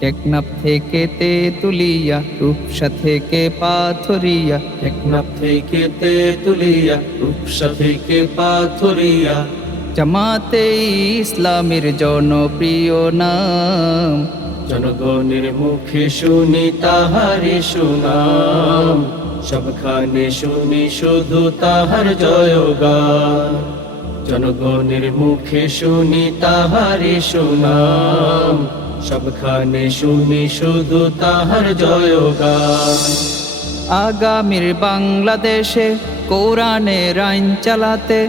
টেকনাফ থেকে তেতুলিয়া, রূপসা থেকে পাথরিয়া, টেকনাফ থেকে তেতুলিয়া, রূপসা থেকে পাথরিয়া। জামাতে ইসলামের জনপ্রিয় নাম, জনগণের মুখে শুনি তাহারি সুনাম, সবখানে শুনি শুধু তাহার জয়গান। জনগণের মুখে শুনি তাহারি সুনাম, সবখানে শুনি শুধু তাহার জয়গান। আগামীর বাংলাদেশে কোরআনের আইন চালাতে,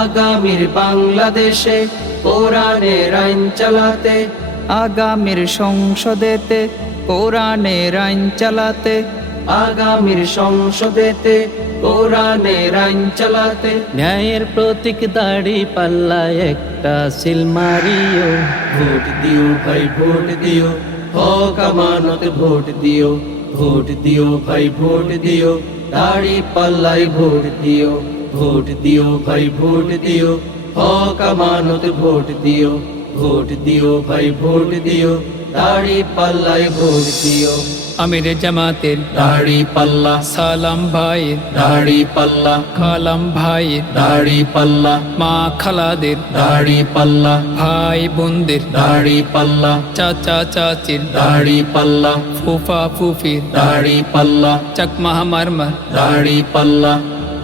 আগামীর বাংলাদেশে কোরআনের আইন চালাতে, আগামীর সংসদেতে কোরআনের আইন চালাতে, আগামীর সংসদেতে কোরআনের আইন চালাতে। ন্যায়ের প্রতীক দাড়ি পাল্লা একটা সিল মারিও, ভোট দিও ভাই ভোট দিও, হক আমানত ভোট দিও। ভোট দিও ভাই ভোট দিও, দাড়ি পাল্লাই ভোট দিও। ভোট দিও ভাই ভোট দিও, হক আমানত ভোট দিও। ভোট দিও ভাই ভোট দিও, দাড়ি পাল্লাই ভোট দিও। আমির জামাতের দাড়ি পাল্লা, সালাম ভাইয়ের, দাড়ি পাল্লা, কালাম ভাইয়ের, দাড়ি পাল্লা, মা খালাদের, দাড়ি পাল্লা, ভাই বোনদের, দাড়ি পাল্লা, চাচা চাচির, দাড়ি পাল্লা, ফুফা ফুফির, দাড়ি পাল্লা, চাকমা মারমার, দাড়ি পাল্লা।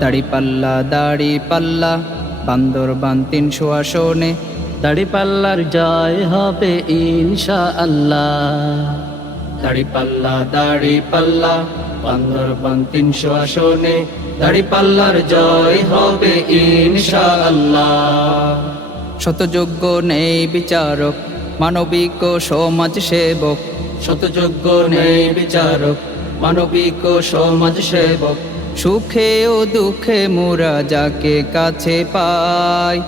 দাড়ি পাল্লা দাড়ি পাল্লা, বান্দরবান ৩০০ আসনে, দাড়ি পাল্লার জয় হবে ইনশাআল্লাহ। দাড়ি পাল্লা, দাড়ি পাল্লা, বান্দরবান ৩০০ আসনে, দাড়ি পাল্লার জয় হবে ইনশাআল্লাহ। শতযোগ্য নেই বিচারক, মানবিক ও সমাজ সেবক, শতযোগ্য নেই বিচারক, মানবিক ও সমাজ সেবক। সুখে ও দুঃখে মোরা যাকে কাছে পাই,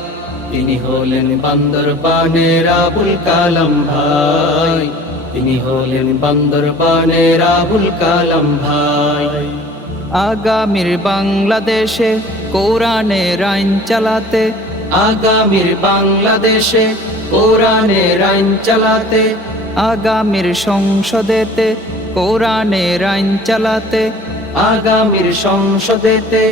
তিনি হলেন বান্দরবানের আবুল কালাম ভাই। তিনি হলেন বান্দরবানের আবুল কালাম ভাই। আগামীর বাংলাদেশে কোরআনের আইন চালাতে, আগামীর বাংলাদেশে কোরআনের আইন চালাতে, আগামীর সংসদেতে কোরআনের আইন চালাতে, আগামীর সংসদেতে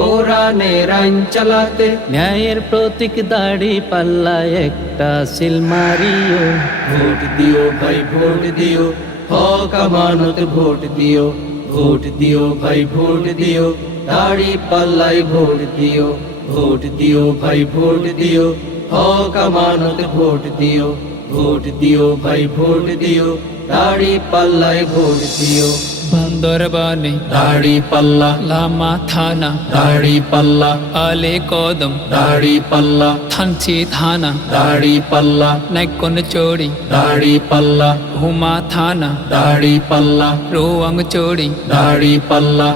কোরআনের আইন চালাতে। ন্যায়ের প্রতীক দাড়ি পাল্লা একটা সিল মারিও, ভোট দিও ভাই ভোট দিও, হক আমানত ভোট দিও। ভোট দিও ভাই ভোট দিও, দাড়ি পাল্লাই ভোট দিও। ভোট দিও ভাই ভোট দিও, হক আমানত ভোট দিও। ভোট দিও ভাই ভোট দিও, দাড়ি পাল্লাই ভোট দিও। বান্দরবানে দাড়ি পাল্লা, লামা থানা, দাড়ি পাল্লা, আলে কদম, দাড়ি পাল্লা, থানচি থানা, দাড়ি পাল্লা, নাইকন চড়ি, দাড়ি পাল্লা, হুমা থানা, দাড়ি পাল্লা, রোয়াং চড়ি, দাড়ি পাল্লা।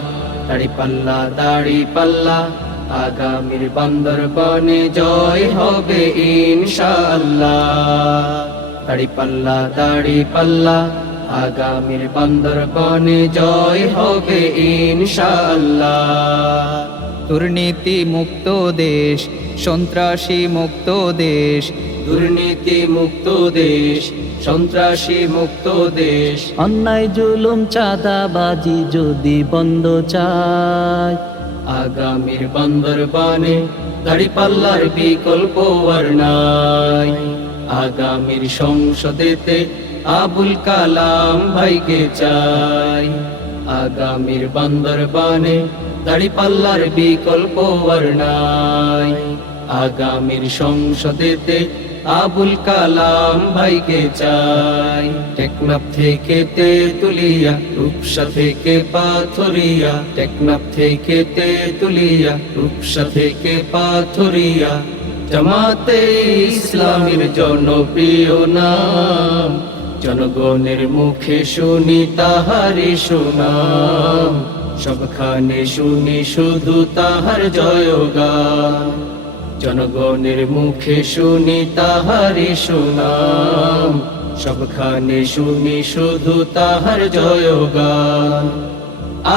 দাড়ি পাল্লা, দাড়ি পাল্লা, আগামীর বান্দরবানে জয় হবে ইনশাআল্লাহ। দাড়ি পাল্লা, দাড়ি পাল্লা, আগামীর বান্দরবানে জয় হবে ইনশাআল্লাহ। দুর্নীতি মুক্ত দেশ, সন্ত্রাসী মুক্ত দেশ, দুর্নীতি মুক্ত দেশ, সন্ত্রাসী মুক্ত দেশ। অন্যায় জুলুম চাঁদাবাজি যদি বন্ধ চায়, আগামীর বান্দরবানে দাড়ি পাল্লার বিকল্প আর নাই। আগামীর সংসদেতে আবুল কালাম ভাইকে চাই। আগামীর বান্দরবানে দাড়ি পাল্লার বিকল্প আর নাই। আগামীর সংসদেতে আবুল কালাম ভাইকে চাই। টেকনাফ থেকে তেতুলিয়া, রূপসা থেকে পাথরিয়া। টেকনাফ থেকে তেতুলিয়া, রূপসা থেকে পাথরিয়া। জামাতে ইসলামের জনপ্রিয় নাম, জনগণের মুখে শুনি তাহারি সুনাম। সবখানে শুনি শুধু তাহার জয়গান। জনগণের মুখে শুনি তাহারি সুনাম। সবখানে শুনি শুধু তাহার জয়গান।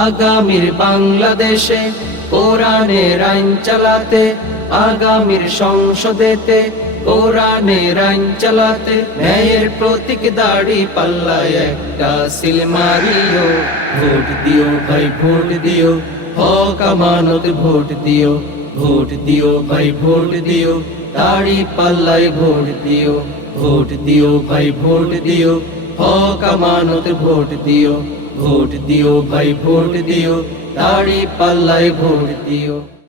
আগামীর বাংলাদেশে কোরআনের আইন চালাতে, আগামীর সংসদেতে কোরআনের আইন চালাতে ন্যায়ের প্রতীক দাড়ি পাল্লায় একটা সিল মারিও ভোট দিও ভাই ভোট দিও হক আমানত ভোট দিও ভোট দিও ভাই ভোট দিও দাড়ি পাল্লায় ভোট দিও ভোট দিও ভাই ভোট দিও হক আমানত ভোট দিও ভোট দিও ভাই ভোট দিও দাড়ি পাল্লায় ভোট দিও।